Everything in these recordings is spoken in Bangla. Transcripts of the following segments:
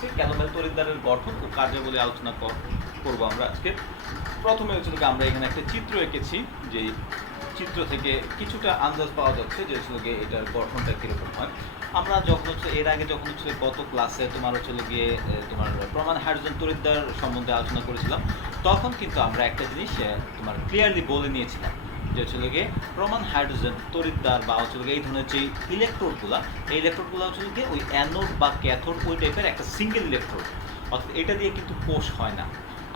করতেছি ক্যালোমেল তড়িৎদ্বারের গঠন ও কার্যাবলী আলোচনা করব আমরা আজকে। প্রথমে হচ্ছে আমরা এখানে একটা চিত্র এঁকেছি, যে চিত্র থেকে কিছুটা আন্দাজ পাওয়া যাচ্ছে যে হচ্ছে এটার গঠনটা কীরকম হয়। আমরা যখন এর আগে যখন গত ক্লাসে তোমার গিয়ে তোমার প্রমাণ হাইড্রোজেন তড়িৎদ্বার সম্বন্ধে আলোচনা করেছিলাম, তখন কিন্তু আমরা একটা জিনিস তোমার ক্লিয়ারলি বলে নিয়েছিলাম যে গিয়ে প্রমাণ হাইড্রোজেন তড়িৎদ্বার বা এই ধরনের যে ইলেকট্রোডগুলো, এই ইলেকট্রোডগুলো গিয়ে ওই অ্যানোড বা ক্যাথোড ওই টাইপের একটা সিঙ্গেল ইলেকট্রোড, অর্থাৎ এটা দিয়ে কিন্তু কোষ হয় না।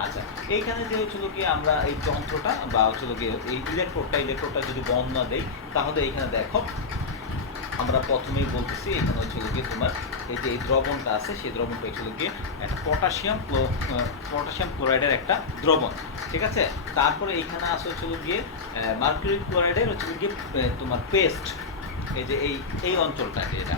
আচ্ছা, এইখানে যে কি আমরা এই যন্ত্রটা বা গিয়ে এই ইলেকট্রোডটা যদি বন্ধ না দেই, তাহলে এইখানে দেখো আমরা প্রথমেই বলতেছি এখানে গিয়ে তোমার এই যে এই দ্রবণটা আছে, সেই দ্রবণটা গিয়ে একটা পটাশিয়াম ক্লোরাইডের একটা দ্রবণ, ঠিক আছে। তারপরে এইখানে আছে গিয়ে মার্কুরি ক্লোরাইডের গিয়ে তোমার পেস্ট, এই যে এই অঞ্চলটা এটা।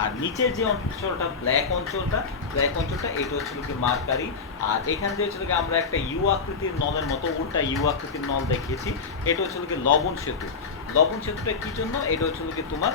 আর নিচের যে অঞ্চলটা ব্ল্যাক অঞ্চলটা এটা গিয়ে মার্কারি। আর এখান দিয়ে আমরা একটা ইউ আকৃতির নলের মতো উল্টা ইউ আকৃতির নল দেখিয়েছি, এটা গিয়ে লবণ সেতু। লবণ সেতুটা কী জন্য? এটা গিয়ে তোমার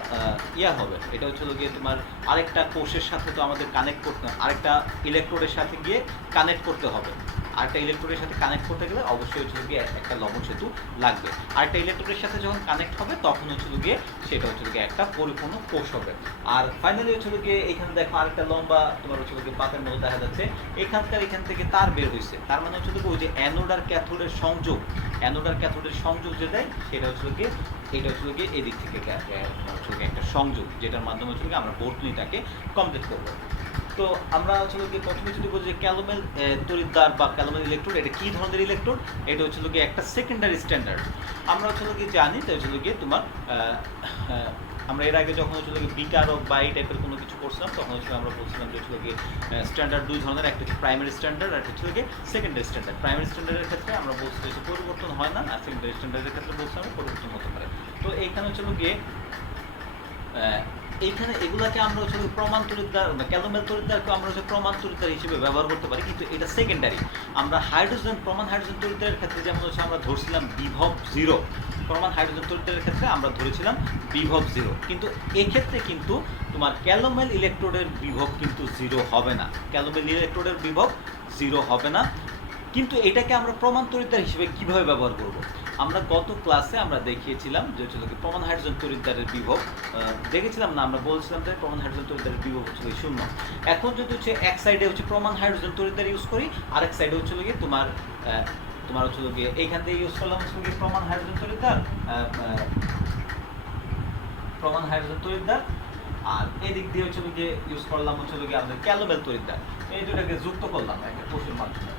হবে, এটা গিয়ে তোমার আরেকটা কোষের সাথে তো আমাদের কানেক্ট করতে, আরেকটা ইলেকট্রোডের সাথে গিয়ে কানেক্ট করতে হবে। আরেকটা ইলেকট্রোডের সাথে কানেক্ট করতে গেলে অবশ্যই গিয়ে একটা লবণ সেতু লাগবে। আরেকটা ইলেকট্রোডের সাথে যখন কানেক্ট হবে তখন গিয়ে সেটা গিয়ে একটা পরিপূর্ণ কোষ হবে। আর ফাইনালি গিয়ে এখানে দেখো আরেকটা লম্বা তোমার গিয়ে পাতের মতো দেখা যাচ্ছে, এখান থেকে তার বের হয়েছে। তার মানে ওই যে অ্যানোড আর ক্যাথোডের সংযোগ যে দেয়, সেটা গিয়ে এটা গিয়ে এদিক থেকে একটা সংযোগ, যেটার মাধ্যমে আমরা বর্তনীটাকে কমপ্লিট করবো। তো আমরা গিয়ে প্রথমে যদি বলি যে ক্যালোমেল তড়িৎদ্বার বা ক্যালোমেল ইলেকট্রোড, এটা কী ধরনের ইলেকট্রোড? এটা গিয়ে একটা সেকেন্ডারি স্ট্যান্ডার্ড। আমরা গিয়ে জানি তো গিয়ে তোমার আমরা এর আগে যখন বিকারক বা এই টাইপের কোনো কিছু করছিলাম, তখন আমরা বলছিলাম যে গিয়ে স্ট্যান্ডার্ড দুই ধরনের, একটা হচ্ছে প্রাইমারি স্ট্যান্ডার্ড আর একটা গিয়ে সেকেন্ডারি স্ট্যান্ডার্ড। প্রাইমারি স্ট্যান্ডার্ডের ক্ষেত্রে আমরা বলছি যে পরিবর্তন হয় না, আর সেকেন্ডারি স্ট্যান্ডার্ডের ক্ষেত্রে বলছিলাম পরিবর্তন হতে পারে। তো এইখানে গিয়ে এইখানে এগুলাকে আমরা প্রমাণ তড়িৎদ্বার, ক্যালোমেল তড়িৎদ্বারকে আমরা প্রমাণ তড়িৎদ্বার হিসেবে ব্যবহার করতে পারি, কিন্তু এটা সেকেন্ডারি। আমরা প্রমাণ হাইড্রোজেন তড়িৎদ্বারের ক্ষেত্রে যেমন আমরা ধরছিলাম বিভব 0, প্রমাণ হাইড্রোজেন তড়িৎদ্বারের ক্ষেত্রে আমরা ধরেছিলাম বিভব 0, কিন্তু এক্ষেত্রে কিন্তু তোমার ক্যালোমেল ইলেকট্রোডের বিভব কিন্তু 0 হবে না। ক্যালোমেল ইলেকট্রোডের বিভব 0 হবে না, কিন্তু এটাকে আমরা প্রমাণ তড়িৎদ্বার হিসেবে কিভাবে ব্যবহার করব? আমরা গত ক্লাসে আমরা দেখিয়েছিলাম যে প্রমাণ হাইড্রোজেন তড়িৎদ্বারের বিভব দেখেছিলাম না, আমরা বলছিলাম যে প্রমাণ হাইড্রোজেন তড়িৎদ্বারের বিভব 0। এখন যদি এক সাইডে প্রমাণ হাইড্রোজেন তড়িৎদ্বার ইউজ করি, আরেক সাইডে গিয়ে তোমার গিয়ে এইখান থেকে ইউজ করলাম প্রমাণ হাইড্রোজেন তড়িৎদ্বার, আর এদিক দিয়ে গিয়ে ইউজ করলাম গিয়ে আমাদের ক্যালোমেল তড়িৎদ্বার। এই দুটাকে যুক্ত করলাম একটা কোষের মাধ্যমে।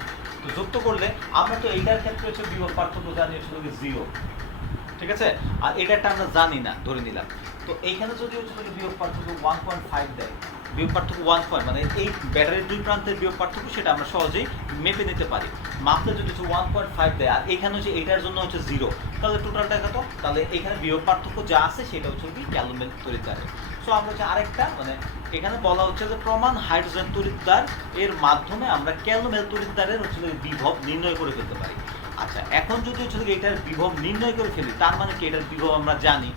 তো যুক্ত করলে আমরা তো এইটার ক্ষেত্রে বিভব পার্থক্য জানি 0, ঠিক আছে। আর এটাটা আমরা জানি না, ধরে নিলাম। তো এইখানে যদি বিভব পার্থক্য 1.5 দেয়, বিভব পার্থক্য 1 মানে এই ব্যাটারির দুই প্রান্তের বিভব পার্থক্য, সেটা আমরা সহজেই মেপে নিতে পারি। মাপলে যদি 1.5 দেয়, আর এখানে এইটার জন্য 0, তাহলে টোটাল দেখাতো, তাহলে এখানে বিভব পার্থক্য যা আছে সেটা কি ক্যালোমেল তড়িৎদ্বারের। সো আমরা আরেকটা এখানে বলা হচ্ছে যে প্রমাণ হাইড্রোজেন তড়িৎদ্বার এর মাধ্যমে আমরা ক্যালোমেল তড়িৎদ্বারের বিভব নির্ণয় করে ফেলতে পারি। আচ্ছা, এখন যদি এটার বিভব নির্ণয় করে ফেলি, তার মানে কি এটার বিভব আমরা জানি।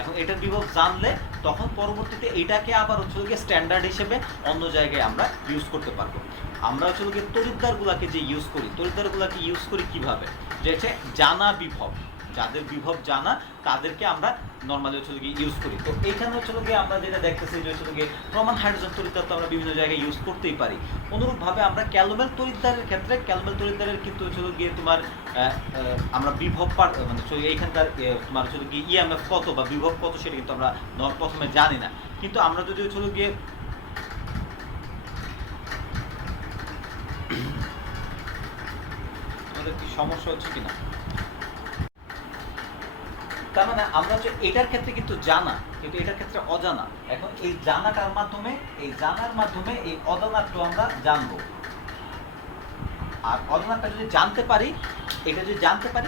এখন এটার বিভব জানলে তখন পরবর্তীতে এটাকে আবার স্ট্যান্ডার্ড হিসেবে অন্য জায়গায় আমরা ইউজ করতে পারবো। আমরা তড়িৎদ্বারগুলোকে যে ইউজ করি, তড়িৎদ্বারগুলোকে ইউজ করি কিভাবে? যে জানা বিভব, যাদের বিভব জানা তাদেরকে আমরা নর্মালি ইউজ করি। তো এইখানে আমরা যেটা দেখতেছি যে প্রমাণ হাইড্রোজেন তড়িৎদ্বার তো আমরা বিভিন্ন জায়গায় ইউজ করতেই পারি। অনুরূপভাবে আমরা ক্যালোমেল তড়িৎদ্বারের ক্ষেত্রে, ক্যালোমেল তড়িৎদ্বারের কিন্তু গিয়ে তোমার আমরা বিভব এইখানকার তোমার গিয়ে ইএমএফ কত বা বিভব কত সেটা কিন্তু আমরা প্রথমে জানি না। কিন্তু আমরা যদি গিয়ে আমাদের কি সমস্যা হচ্ছে কিনা, তার মানে আমরা এটার ক্ষেত্রে কিন্তু জানা, কিন্তু এটার ক্ষেত্রে অজানা। এখন এই জানার মাধ্যমে এই অজানাটা আমরা জানবো। আর অজানাটা যদি জানতে পারি,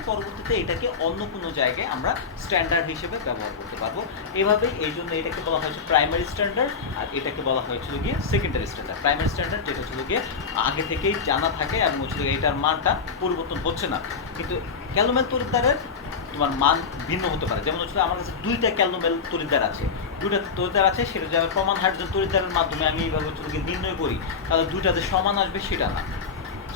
পরবর্তীতে এটাকে অন্য কোনো জায়গায় আমরা স্ট্যান্ডার্ড হিসেবে ব্যবহার করতে পারবো। এভাবেই এই জন্য এটাকে বলা হয়েছে প্রাইমারি স্ট্যান্ডার্ড, আর এটাকে বলা হয়েছিল গিয়ে সেকেন্ডারি স্ট্যান্ডার্ড। প্রাইমারি স্ট্যান্ডার্ড যেটা গিয়ে আগে থেকেই জানা থাকে এবং এটার মানটা পরিবর্তন হচ্ছে না। কিন্তু ক্যালোমেল তড়িৎদ্বারের তোমার মান ভিন্ন হতে পারে। যেমন হচ্ছে আমার কাছে 2টা ক্যালুমেল তড়িৎদ্বার আছে, 2টা তড়িৎদ্বার আছে, সেটা যদি আমি প্রমাণ হাইড্রোজেন তড়িৎদ্বারের মাধ্যমে আমি এইভাবে হচ্ছে নির্ণয় করি, তাহলে 2টা যে সমান আসবে সেটা না।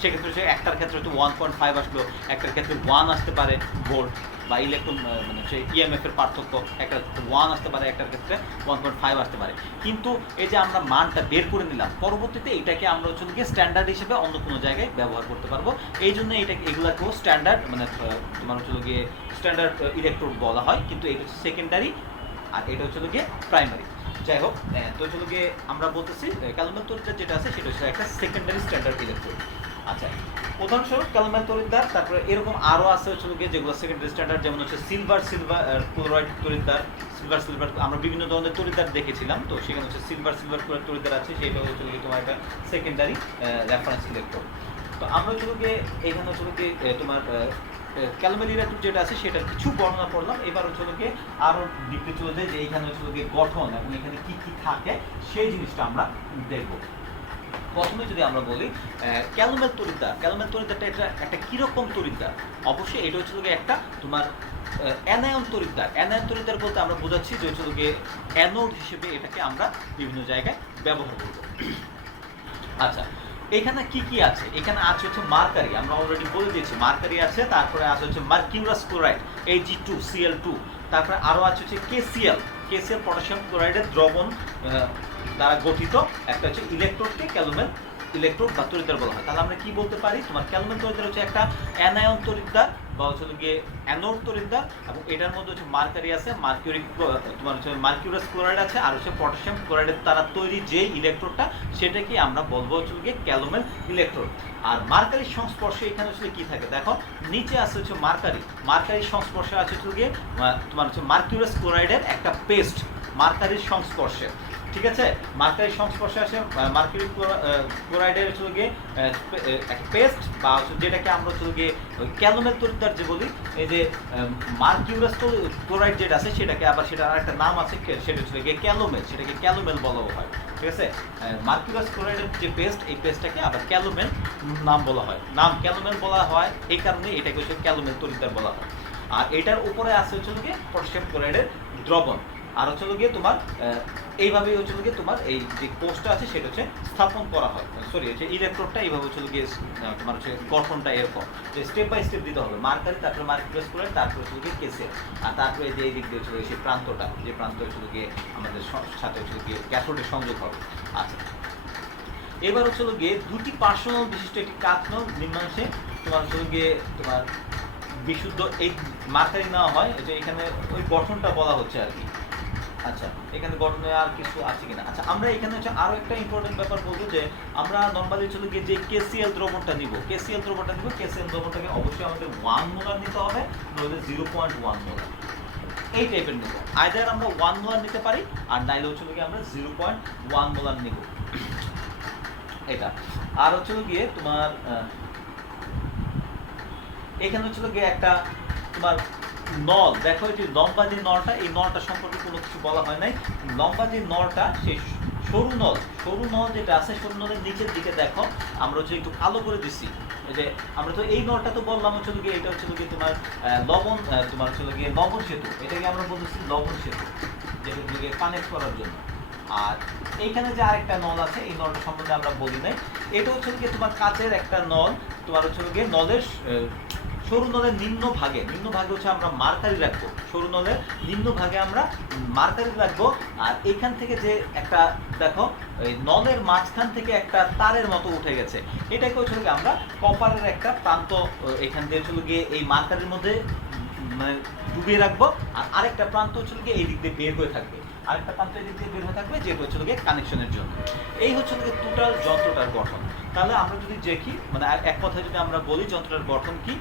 সেক্ষেত্রে হচ্ছে একটার ক্ষেত্রে হয়তো 1.5 আসলো, একটার ক্ষেত্রে 1 আসতে পারে ভোল্ট বা ইলেকট্রন মানে হচ্ছে ইএমএফ এর পার্থক্য, একটার ক্ষেত্রে 1 আসতে পারে, একটার ক্ষেত্রে 1.5 আসতে পারে। কিন্তু এই যে আমরা মানটা বের করে নিলাম, পরবর্তীতে এটাকে আমরা হচ্ছে স্ট্যান্ডার্ড হিসেবে অন্য কোনো জায়গায় ব্যবহার করতে পারবো। এই জন্য এগুলাকেও স্ট্যান্ডার্ড মানে তোমার হচ্ছে গিয়ে স্ট্যান্ডার্ড ইলেকট্রোড বলা হয়, কিন্তু এটা হচ্ছে সেকেন্ডারি আর এটা হচ্ছে গিয়ে প্রাইমারি। যাই হোক, তো হচ্ছে গিয়ে আমরা বলতেছি ক্যালুমেল তড়িৎদ্বার যেটা আছে সেটা হচ্ছে একটা সেকেন্ডারি স্ট্যান্ডার্ড ইলেকট্রোড। আচ্ছা, উদাহরণস্বরূপ ক্যালুমেল তড়িৎদ্বার, তারপরে এরকম আরও আছে হচ্ছে গিয়ে যেগুলো সেকেন্ডারি স্ট্যান্ডার্ড, যেমন হচ্ছে সিলভার ক্লোরাইড তড়িৎদ্বার। সিলভার আমরা বিভিন্ন ধরনের তড়িৎদ্বার দেখেছিলাম, তো সেখানে হচ্ছে সিলভার ক্লোরাইড তড়িৎদ্বার আছে, সেটা হচ্ছে গিয়ে তোমার একটা সেকেন্ডারি রেফারেন্স ইলেকট্রোড। তো আমরা হচ্ছে গিয়ে এখানে হচ্ছে গিয়ে তোমার ক্যালুমেল ইলেকট্রোড যেটা আছে সেটার কিছু বর্ণনা করলাম। এবার হচ্ছে গিয়ে আরও দিকতে চলে যায় যে এইখানে হচ্ছে গিয়ে গঠন এবং এখানে কি কি থাকে সেই জিনিসটা আমরা দেখব। প্রথমে যদি আমরা বলি ক্যালুমেল তড়িৎদ্বারটা এটা একটা কীরকম তড়িৎদ্বার? অবশ্যই এটা হচ্ছে গিয়ে একটা তোমার অ্যানায়ন তড়িৎদ্বার বলতে আমরা বোঝাচ্ছি যে হচ্ছে গিয়ে অ্যানোড হিসেবে এটাকে আমরা বিভিন্ন জায়গায় ব্যবহার করব। আচ্ছা, এখানে কি কি আছে? এখানে আছে হচ্ছে মার্কারি, আমরা অলরেডি বলে দিয়েছি মার্কারি আছে, তারপরে আছে হচ্ছে মার্কিউরাস ক্লোরাইড Ag2Cl2, তারপরে আরও আছে হচ্ছে KCl পটাশিয়াম ক্লোরাইডের দ্রবণ দ্বারা গঠিত একটা হচ্ছে ইলেকট্রোডকে ক্যালুমেল ইলেকট্রোড বা তড়িৎদ্বার বলা হয়। তাহলে আমরা কি বলতে পারি? তোমার ক্যালুমেল তড়িৎদ্বার হচ্ছে একটা অ্যানায়ন তড়িৎদ্বার বা হচ্ছে গিয়ে অ্যানোড তড়িৎদ্বার, এবং এটার মধ্যে হচ্ছে মার্কারি আছে, তোমার হচ্ছে মার্কিউরাস ক্লোরাইড আছে, আর হচ্ছে পটাশিয়াম ক্লোরাইডের দ্বারা তৈরি যে ইলেকট্রোডটা সেটাকে আমরা বলবো হচ্ছে গিয়ে ক্যালুমেল ইলেকট্রোড। আর মার্কারির সংস্পর্শে এখানে হচ্ছে কি থাকে দেখো, নিচে আছে হচ্ছে মার্কারির সংস্পর্শে আছে হচ্ছে গিয়ে তোমার হচ্ছে মার্কিউরাস ক্লোরাইডের একটা পেস্ট মার্কারির সংস্পর্শে, ঠিক আছে? মার্কারির সংস্পর্শে আসে মার্কারি ক্লোরাইডের হচ্ছে গিয়ে একটা পেস্ট বা যেটাকে আমরা হচ্ছে গিয়ে ক্যালুমেল তড়িৎদ্বার যে বলি, এই যে মার্কিউরাস ক্লোরাইড যেটা আছে সেটাকে আবার সেটার আরেকটা নাম আছে, সেটা হচ্ছে গিয়ে ক্যালুমেল, সেটাকে ক্যালুমেল বলা হয়, ঠিক আছে? মার্কিউরাস ক্লোরাইডের যে পেস্ট, এই পেস্টটাকে আবার ক্যালুমেল ক্যালুমেল বলা হয়, এই কারণে এটাকে হচ্ছে ক্যালুমেল তড়িৎদ্বার বলা হয়। আর এটার উপরে আছে হচ্ছে গিয়ে পটাশিয়াম ক্লোরাইডের দ্রবণ। আর হচ্ছে গিয়ে তোমার এইভাবেই হচ্ছে গিয়ে তোমার এই যে কোষটা আছে সেটা হচ্ছে স্থাপন করা হয়, হচ্ছে ইলেকট্রোডটা এইভাবে হচ্ছে গিয়ে তোমার হচ্ছে গঠনটা এরকম যে স্টেপ বাই স্টেপ দিতে হবে, মার্কারি, তারপরে মার্কিউরাস ক্লোরাইড, তারপরে হচ্ছে গিয়ে KCl, আর তারপরে যে এই দিক দিয়ে হচ্ছে সেই প্রান্তটা, যে প্রান্ত হচ্ছে গিয়ে আমাদের সাথে হচ্ছে গিয়ে ক্যাথোডের সংযোগ হবে। আচ্ছা, এবার হচ্ছে গিয়ে দুটি পার্শ্বনল বিশিষ্ট একটি কাথনল নিম্নাংশে তোমার হচ্ছে গিয়ে তোমার বিশুদ্ধ এই মার্কারি নেওয়া হয়, যে এখানে ওই গঠনটা বলা হচ্ছে আর কি। আচ্ছা, এখানে গঠনে আর কিছু আছে কিনা? আচ্ছা, আমরা এখানে হচ্ছে আরো একটা ইম্পর্টেন্ট ব্যাপার বলবো যে আমরা নরমালি চলে গিয়ে যে KCl দ্রবণটা নিব, KCl দ্রবণটাকে অবশ্যই আমাদের 1 মোলার নিতে হবে, নইলে 0.1 মোলার, এই টাইপের নিব। আইদার আমরা 1 মোলার নিতে পারি, আর নাইলে হচ্ছে গিয়ে আমরা 0.1 মোলার নিব, এটা। আর হচ্ছে গিয়ে তোমার এখানে হচ্ছে গিয়ে একটা তোমার নল, দেখো এই যে লম্বা যে নলটা, এই নলটা সম্পর্কে কোনো কিছু বলা হয় নাই। লম্বা যে নলটা, সেই সরু নল যেটা আছে, সরু নলের নিচের দিকে দেখো আমরা হচ্ছে একটু কালো করে দিচ্ছি। এই যে আমরা তো এই নলটা তো বললাম হচ্ছে গিয়ে এটা হচ্ছে গিয়ে তোমার তোমার হচ্ছে গিয়ে লবণ সেতু, এটাকে আমরা বলতেছি লবণ সেতু, যেটা গিয়ে কানেক্ট করার জন্য। আর এইখানে যে আরেকটা নল আছে, এই নলটা সম্বন্ধে আমরা বলি নাই, এটা হচ্ছে গিয়ে তোমার কাচের একটা নল, তোমার হচ্ছে গিয়ে নলের সরু নলের নিম্ন ভাগে হচ্ছে আমরা মার্কারি রাখবো, সরু নলের নিম্ন ভাগে আমরা মার্কারি রাখবো। আর এখান থেকে যে একটা দেখো এই নলের মাঝখান থেকে একটা তারের মতো উঠে গেছে, এটাকে হচ্ছে আমরা কপারের একটা প্রান্ত এখান দিয়ে চলে গিয়ে এই মার্কারির মধ্যে মানে ডুবিয়ে রাখবো, আর আরেকটা প্রান্ত হচ্ছে গিয়ে এই দিক দিয়ে বের হয়ে থাকবে, আরেকটা প্রান্ত এই দিক দিয়ে বের হয়ে থাকবে, যেটা হচ্ছে গিয়ে কানেকশনের জন্য। এই হচ্ছে গিয়ে টোটাল যন্ত্রটার গঠন। তাহলে আমরা যদি দেখি, মানে এক কথায় যদি আমরা বলি যন্ত্রটার গঠন কি,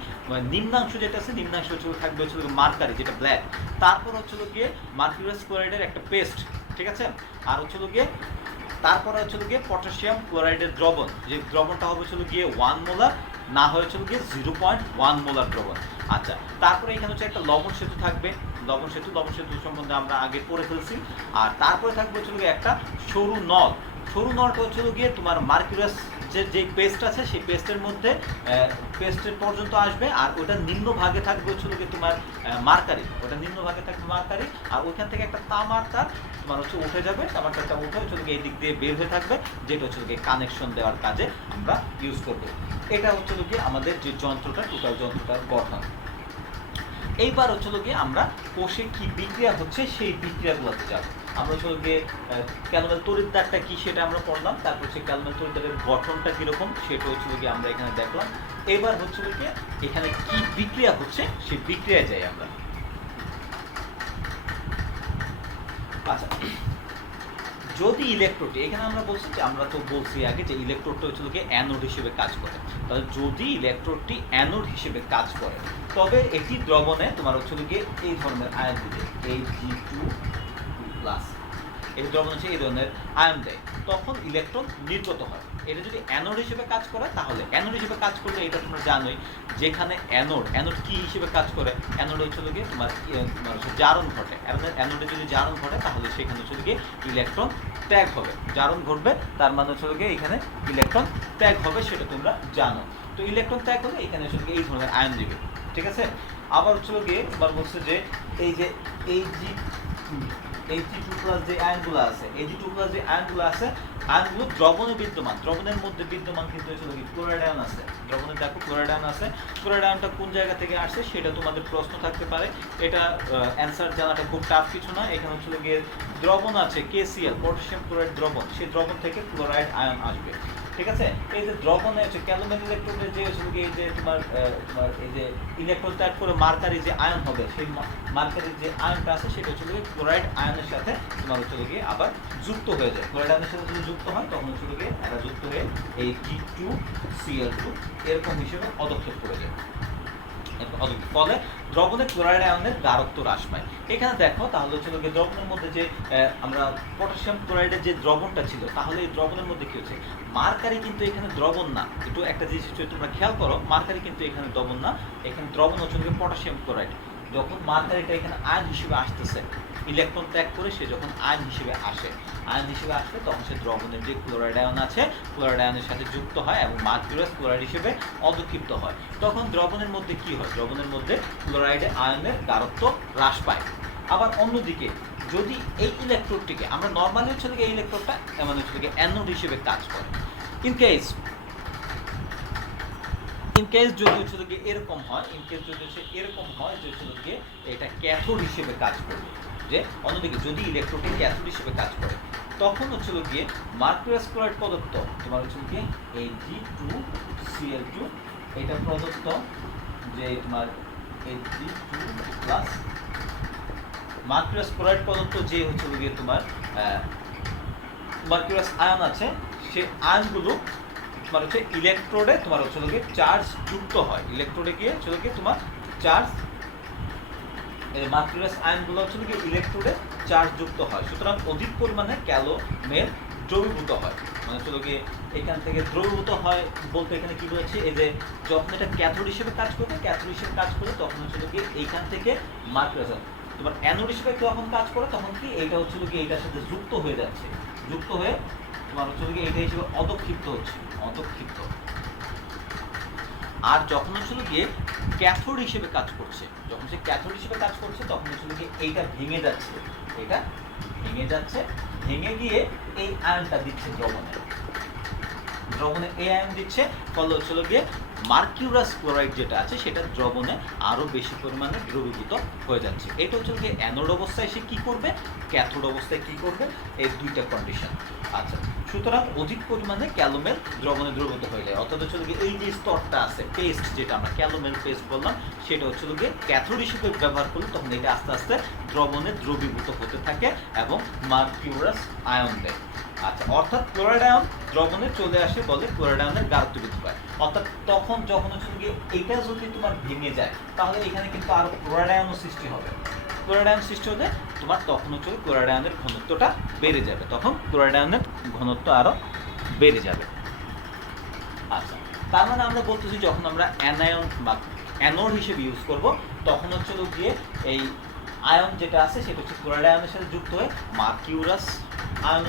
নিম্নাংশ যেটা আছে, নিম্নাংশ হচ্ছে থাকবে হচ্ছে মার্কারি যেটা ব্ল্যাক, তারপর হচ্ছে গিয়ে মার্কিউরাস ক্লোরাইডের একটা পেস্ট, ঠিক আছে? আর হচ্ছে গিয়ে তারপরে হচ্ছে গিয়ে পটাশিয়াম ক্লোরাইডের দ্রবণ, যে দ্রবণটা হবে হচ্ছে গিয়ে 1 মোলার, না হয়েছিল গিয়ে 0.1 মোলার দ্রবণ। আচ্ছা, তারপরে এখানে হচ্ছে একটা লবণ সেতু থাকবে, লবণ সেতু সম্বন্ধে আমরা আগে পড়ে ফেলছি। আর তারপরে থাকবে হচ্ছে গিয়ে একটা সরু নলটা হচ্ছে গিয়ে তোমার মার্কিউরাস কাগজের যে পেস্ট আছে সেই পেস্টের মধ্যে পেস্টের পর্যন্ত আসবে, আর ওটা নিম্ন ভাগে থাকবে হচ্ছে কি তোমার মার্কারি, ওটা নিম্ন ভাগে থাকবে মার্কারি, আর ওইখান থেকে একটা তামার তার তোমার হচ্ছে উঠে যাবে, তামার তারটা উঠে হচ্ছে এই দিক দিয়ে বের হয়ে থাকবে, যেটা হচ্ছে কানেকশন দেওয়ার কাজে আমরা ইউজ করব। এটা হচ্ছে কি আমাদের যে যন্ত্রটা, টোটাল যন্ত্রটার গঠন। এইবার হচ্ছে গিয়ে আমরা কোষে কি বিক্রিয়া হচ্ছে সেই বিক্রিয়াগুলোতে যাব। আমরা হচ্ছে গিয়ে ক্যালোমেল তড়িৎদ্বারটা কি সেটা আমরা পড়লাম, তারপর হচ্ছে ক্যালোমেল তড়িৎদ্বারের গঠনটা কীরকম সেটা হচ্ছে গিয়ে আমরা এখানে দেখলাম। এবার হচ্ছে গিয়ে এখানে কি বিক্রিয়া হচ্ছে সেই বিক্রিয়ায় যাই আমরা। আচ্ছা, যদি ইলেকট্রোডটি, এখানে আমরা বলছি যে আমরা তো বলছি আগে যে ইলেকট্রোডটা হচ্ছে কি অ্যানোড হিসেবে কাজ করে, তাহলে যদি ইলেকট্রোডটি অ্যানোড হিসেবে কাজ করে তবে এটি দ্রবণে তোমার হচ্ছে গিয়ে এই ধরনের আয়ন দিবে, Ag2+, এই দ্রবণ হচ্ছে এই ধরনের আয়ন দেয়, তখন ইলেকট্রন নির্গত হয়। এটা যদি অ্যানোড হিসেবে কাজ করে, তাহলে অ্যানোড হিসেবে কাজ করলে এটা তোমরা জানোই, যেখানে অ্যানোড কি হিসেবে কাজ করে, অ্যানোড হচ্ছে গিয়ে তোমার জারণ ঘটে, অ্যানোডে যদি জারণ ঘটে তাহলে সেখানে হচ্ছে গিয়ে ইলেকট্রন ত্যাগ হবে, জারণ ঘটবে, তার মানে হচ্ছে গিয়ে এখানে ইলেকট্রন ত্যাগ হবে, সেটা তোমরা জানো। তো ইলেকট্রন ত্যাগ হলে এখানে হচ্ছে এই ধরনের আয়ন দিবে, ঠিক আছে। আবার হচ্ছে গিয়ে তোমার বলছে যে এই যে Ag2+ যে আয়নগুলো আছে, Ag2+ যে আয়নগুলো আছে, আয়নগুলো দ্রবণে বিদ্যমান, দ্রবণের মধ্যে বিদ্যমান কিন্তু ক্লোরাইড আয়ন আছে, দ্রবণে দেখো ক্লোরাইড আয়ন আছে। ক্লোরাইড আয়নটা কোন জায়গা থেকে আসছে সেটা তোমাদের প্রশ্ন থাকতে পারে, এটা অ্যান্সার জানাটা খুব টাফ কিছু না। এখানে হচ্ছে গিয়ে দ্রবণ আছে KCl, পটাশিয়াম ক্লোরাইড দ্রবণ, সেই দ্রবণ থেকে ক্লোরাইড আয়ন আসবে, ঠিক আছে। এই যে দ্রবণে হচ্ছে ক্যালোমেল ইলেকট্রোডে যে হচ্ছে এই যে তোমার এই যে ইলেকট্রন ত্যাগ করে মার্কারি যে আয়ন হবে, সেই মার্কারির যে আয়নটা আছে সেটা হচ্ছে ক্লোরাইড আয়নের সাথে তোমার হচ্ছে গিয়ে আবার যুক্ত হয়ে যায়। ক্লোরাইড আয়নের সাথে যদি যুক্ত হয় তখন হচ্ছে গিয়ে এরা যুক্ত হয়ে এই Ag2Cl2 এরকম হিসেবে পদক্ষেপ করে যায়। ফলে দ্রবণে ক্লোরাইড আয়নের গাঢ়ত্ব হ্রাস পায়। এখানে দেখো তাহলে হচ্ছে দ্রবণের মধ্যে যে আমরা পটাশিয়াম ক্লোরাইডের যে দ্রবণটা ছিল, তাহলে এই দ্রবণের মধ্যে কি হচ্ছে, মার্কারি কিন্তু এখানে দ্রবণ না। একটু একটা জিনিস তোমরা খেয়াল করো, মার্কারি কিন্তু এখানে দ্রবণ না, এখানে দ্রবণ হচ্ছে পটাশিয়াম ক্লোরাইড। যখন মার্কারিটা এখানে আয়ন হিসেবে আসতেছে, ইলেকট্রন ত্যাগ করে সে যখন আয়ন হিসেবে আসে, তখন সে দ্রবণের যে ক্লোরাইড আয়ন আছে, ক্লোরাইড আয়নের সাথে যুক্ত হয় এবং মার্কিউরাস ক্লোরাইড হিসেবে অধক্ষিপ্ত হয়। তখন দ্রবণের মধ্যে কি হয়, দ্রবণের মধ্যে ক্লোরাইড আয়নের গাঢ়ত্ব হ্রাস পায়। আবার অন্যদিকে যদি এই ইলেকট্রোডটিকে আমরা নর্মালি হচ্ছে এই ইলেকট্রোডটা মানে হচ্ছে অ্যানোড হিসেবে কাজ করে, ইন কেস যদি হচ্ছে এরকম হয়, এরকম হয় যে হচ্ছে এটা ক্যাথোড হিসেবে কাজ করবে, যে অন্যদিকে যদি ইলেকট্রোডটি ক্যাথোড হিসেবে কাজ করে তখন হচ্ছে গিয়ে মার্কিউরাস ক্লোরাইড প্রদত্ত তোমার হচ্ছে গিয়ে Ag2Cl2 এটা প্রদত্ত যে তোমার Ag2+ মার্কিউরাস ক্লোরাইড প্রদত্ত যে হচ্ছে গিয়ে তোমার মার্কিউরাস আয়ন আছে, সেই আয়নগুলো তোমার হচ্ছে ইলেকট্রোডে তোমার হচ্ছে গিয়ে চার্জ যুক্ত হয়, ইলেকট্রোডে গিয়ে হচ্ছে গিয়ে তোমার চার্জ, মার্কিউরাস আয়নগুলো হচ্ছে গিয়ে ইলেকট্রোডে চার্জ যুক্ত হয়, সুতরাং অধিক পরিমাণে ক্যালোমেল দ্রবীভূত হয়। মানে হচ্ছে গিয়ে এখান থেকে দ্রবীভূত হয় বলতে এখানে কি বলেছে, এই যে যখন এটা ক্যাথোড হিসেবে কাজ করবে, তখন হচ্ছে গিয়ে এইখান থেকে মার্কিউরাস তোমার অ্যানোড হিসেবে যখন কাজ করে তখন কি এইটা হচ্ছে গিয়ে এইটার সাথে যুক্ত হয়ে যাচ্ছে, যুক্ত হয়ে তোমার হচ্ছে গিয়ে এইটা হিসেবে অধক্ষিপ্ত হচ্ছে, আর যখন হচ্ছে গিয়ে ক্যাথোড হিসেবে কাজ করছে, তখন হচ্ছে গিয়ে এইটা ভেঙে যাচ্ছে, ভেঙে গিয়ে এই আয়নটা দিচ্ছে দ্রবণে এই আয়ন দিচ্ছে, ফলে হচ্ছে গিয়ে মার্কিউরাস ক্লোরাইড যেটা আছে সেটা দ্রবণে আরো বেশি পরিমাণে দ্রবীভূত হয়ে যাচ্ছে। এটা হচ্ছে গিয়ে অ্যানোড অবস্থায় সে কি করবে, ক্যাথোড অবস্থায় কি করবে, এই দুইটা কন্ডিশন। আচ্ছা, সুতরাং অধিক পরিমাণে ক্যালোমেল দ্রবণে দ্রবীভূত হয়ে যায়, অর্থাৎ হচ্ছে গিয়ে এই যে স্তরটা আছে পেস্ট, যেটা আমরা ক্যালোমেল পেস্ট বললাম, সেটা হচ্ছে গিয়ে ক্যাথোড হিসেবে ব্যবহার করলে তখন এটা আস্তে আস্তে দ্রবণে দ্রবীভূত হতে থাকে এবং মার্কিউরাস আয়ন দেয়। আচ্ছা, অর্থাৎ ক্লোরাইড আয়ন দ্রবণে চলে আসে বলে ক্লোরাইড আয়নের গাঢ়ত্ব বৃদ্ধি পায়। অর্থাৎ তখন যখন হচ্ছে গিয়ে এটা যদি তোমার ভেঙে যায় তাহলে এখানে কিন্তু আরো ক্লোরাইড আয়নও সৃষ্টি হবে, ক্লোরাইড আয়ন সৃষ্টি হলে তোমার তখন হচ্ছে ক্লোরাইড আয়নের ঘনত্বটা বেড়ে যাবে, তখন ক্লোরাইড আয়নের ঘনত্ব আরো বেড়ে যাবে। আচ্ছা, তার মানে আমরা বলতেছি যখন আমরা অ্যানায়ন বা অ্যানোড হিসেবে ইউজ করব তখন হচ্ছে গিয়ে এই আয়ন যেটা আছে সেটা হচ্ছে ক্লোরাইড আয়নের সাথে যুক্ত হয়ে মার্কিউরাস আয়ন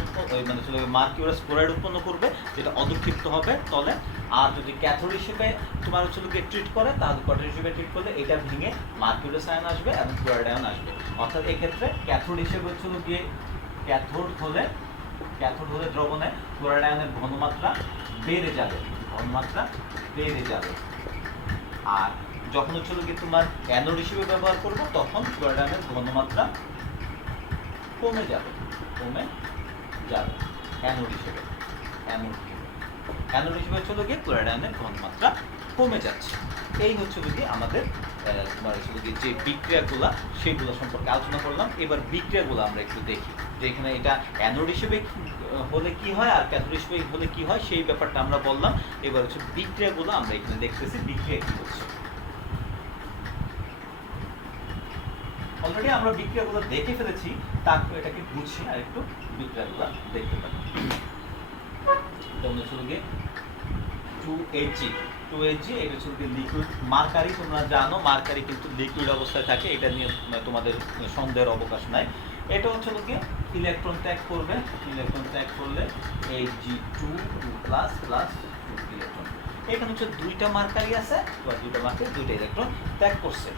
মানে হচ্ছে মার্কিউরাস ক্লোরাইড উৎপন্ন করবে, যেটা অধক্ষিপ্ত হবে তলে। আর যদি ক্যাথোড হিসেবে তোমার হচ্ছে ট্রিট করে, তাহলে ক্যাথোড হিসেবে ট্রিট করলে এটা ভেঙে মার্কিউরাস আয়ন আসবে এবং ক্লোরাইড আয়ন আসবে। অর্থাৎ এক্ষেত্রে ক্যাথোড হিসেবে হচ্ছে গিয়ে ক্যাথোড হলে দ্রবণে ক্লোরাইড আয়নের ঘনমাত্রা বেড়ে যাবে, আর যখন হচ্ছে গিয়ে তোমার অ্যানোড হিসেবে ব্যবহার করবো তখন ক্লোরাইড আয়নের ঘনমাত্রা কমে যাবে অ্যানোড হিসেবে হচ্ছে গিয়ে ক্লোরাইড আয়নের ঘনমাত্রা কমে যাচ্ছে। এই হচ্ছে গিয়ে আমাদের তোমার হচ্ছে যে বিক্রিয়াগুলা সেগুলো সম্পর্কে আলোচনা করলাম। এবার বিক্রিয়াগুলো আমরা একটু দেখি যে এখানে এটা অ্যানোড হিসেবে হলে কি হয় আর ক্যাথোড হিসেবে হলে কি হয়, সেই ব্যাপারটা আমরা বললাম। এবার হচ্ছে বিক্রিয়াগুলো আমরা এখানে দেখতেছি বিক্রিয়া কি হচ্ছে। অলরেডি আমরা বিক্রিয়াগুলো দেখে ফেলেছি, তারপর এটাকে বুঝি আর একটু বিক্রিয়াগুলো দেখতে পারি। এটা হচ্ছে গিয়ে 2Hg, এটা হচ্ছে লিকুইড মার্কারি। তোমরা জানো মার্কারি কিন্তু লিকুইড অবস্থায় থাকে, এটা নিয়ে তোমাদের সন্দেহের অবকাশ নাই। এটা হচ্ছে গিয়ে ইলেকট্রন ত্যাগ করবে, করলে Hg2 প্লাস ইলেকট্রন। এখানে হচ্ছে দুইটা মার্কারি আছে, দুইটা ইলেকট্রন ত্যাগ করছে।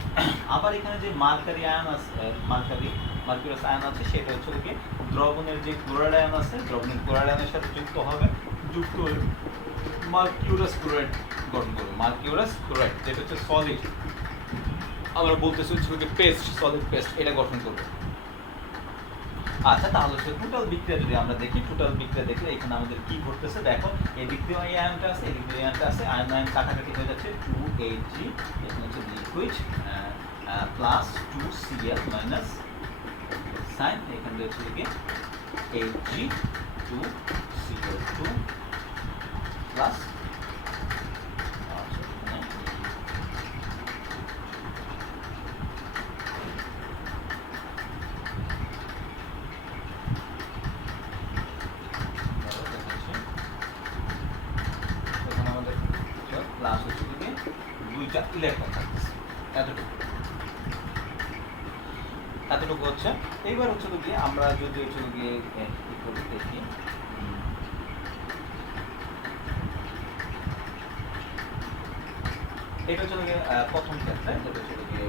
আবার এখানে যে মার্কারি আয়ন আছে, মার্কিউরাস আয়ন আছে, সেটা হচ্ছে গিয়ে দ্রবণের যে ক্লোরাইড আয়ন আছে, দ্রবণের ক্লোরাইড আয়নের সাথে যুক্ত হয়ে মার্কিউরাস ক্লোরাইড গঠন করবে। মার্কিউরাস ক্লোরাইড যেটা হচ্ছে সলিড, আমরা বলতেছি হচ্ছে পেস্ট, সলিড পেস্ট, এটা গঠন করবে। আচ্ছা, তাহলে হচ্ছে টোটাল বিক্রিয়া যদি আমরা দেখি, দেখলে এখানে আমাদের কি ঘটতেছে দেখো। এই দিক দিয়ে এই আয়নটা আছে, এই দিক দিয়ে আয়নটা আছে, আয়ন কাটাকাটি হয়ে যাচ্ছে। 2Hg এখানে হচ্ছে liquid plus 2Cl minus sine, এখানে হচ্ছে কি Hg2Cl2 প্লাস প্লাস হচ্ছে গিয়ে দুইটা ইলেকট্রন থাকতেছে, এতটুকু হচ্ছে। এইবার হচ্ছে গিয়ে আমরা যদি হচ্ছে গিয়ে কি করে দেখি, এটা হচ্ছে গিয়ে প্রথম ক্ষেত্রে যেটা হচ্ছে গিয়ে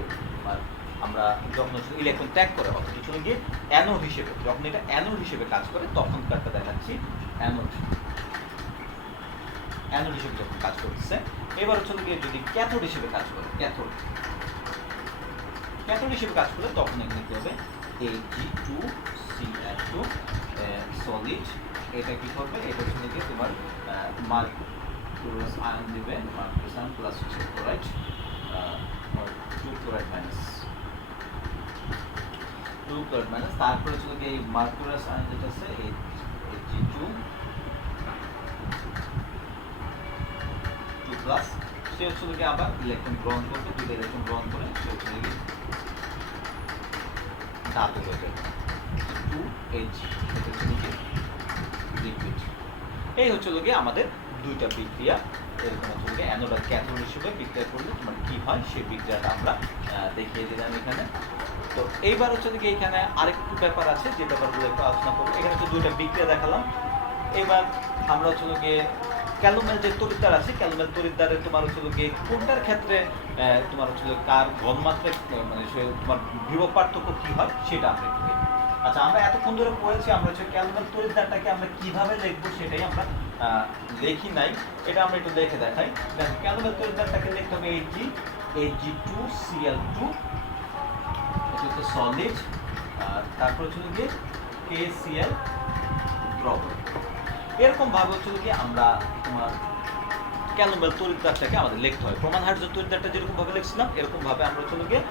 আমরা যখন হচ্ছে ইলেকট্রন ত্যাগ করে, অর্থাৎ হচ্ছে গিয়ে অ্যানোড হিসেবে, যখন এটা অ্যানোড হিসেবে কাজ করে তখন কারটা দেখাচ্ছি অ্যানোড হিসেবে যখন কাজ করতেছে। এবার হচ্ছে গিয়ে যদি ক্যাথোড হিসেবে কাজ করে, ক্যাথোড হিসেবে কাজ করে তখন এখানে কি হবে Ag2Cl2 সলিড। এটা কি করবে, এটা হচ্ছে গিয়ে তোমার মার্কিউরাস আয়ন দিবে, মার্কিউরাস আয়ন প্লাস হচ্ছে ক্লোরাইড, 2 ক্লোরাইড মাইনাস, তারপরে হচ্ছে গিয়ে এই মার্কিউরাস আয়ন যেটা আছে Ag2 প্লাস, সে হচ্ছে গিয়ে আবার ইলেকট্রন গ্রহণ করবে, দুটো ইলেকট্রন গ্রহণ করে সে হচ্ছে গিয়ে ধাতু হয়ে যাবে 2H, লিকুইড। এই হচ্ছে গিয়ে আমাদের দুইটা বিক্রিয়া। এরকম হচ্ছে গিয়ে অ্যানোড আর ক্যাথোড হিসেবে বিক্রিয়া করলে তোমার কি হয় সেই বিক্রিয়াটা আমরা দেখিয়ে দিলাম এখানে। তো এইবার হচ্ছে গিয়ে এখানে আরেকটু ব্যাপার আছে, যে ব্যাপারগুলো একটু আলোচনা করবো। এখানে হচ্ছে দুইটা বিক্রিয়া দেখালাম। এবার আমরা হচ্ছে গিয়ে ক্যালোমেল যে তড়িৎদ্বার আছে, ক্যালোমেল তড়িৎদ্বারে তোমার হচ্ছে গিয়ে কোনটার ক্ষেত্রে তোমার হচ্ছে কার ঘনমাত্রা মানে তোমার বিভব পার্থক্য কি হয় সেটা আমরা একটু দেখি। আচ্ছা, আমরা এতক্ষণ ধরে পড়েছি, আমরা হচ্ছে ক্যালোমেল তড়িৎদ্বারটাকে আমরা কিভাবে লিখবো সেটাই আমরা লিখি নাই, এটা আমরা একটু দেখে দেখাই। দেখো, ক্যালোমেল তড়িৎদ্বারটাকে লিখতে হবে Ag2Cl2, এটা হচ্ছে সলিড, আর তারপর হচ্ছে গিয়ে KCl দ্রবণ। এরকম ভাবে হচ্ছে কি আমরা তোমার ক্যালোমেল তড়িৎদ্বারটাকে আমাদের লিখতে হয়। প্রমাণ হাইড্রোজেন তড়িৎদ্বারটা যেরকম ভাবে লিখছিলাম এরকম ভাবে আমরা হচ্ছে গিয়ে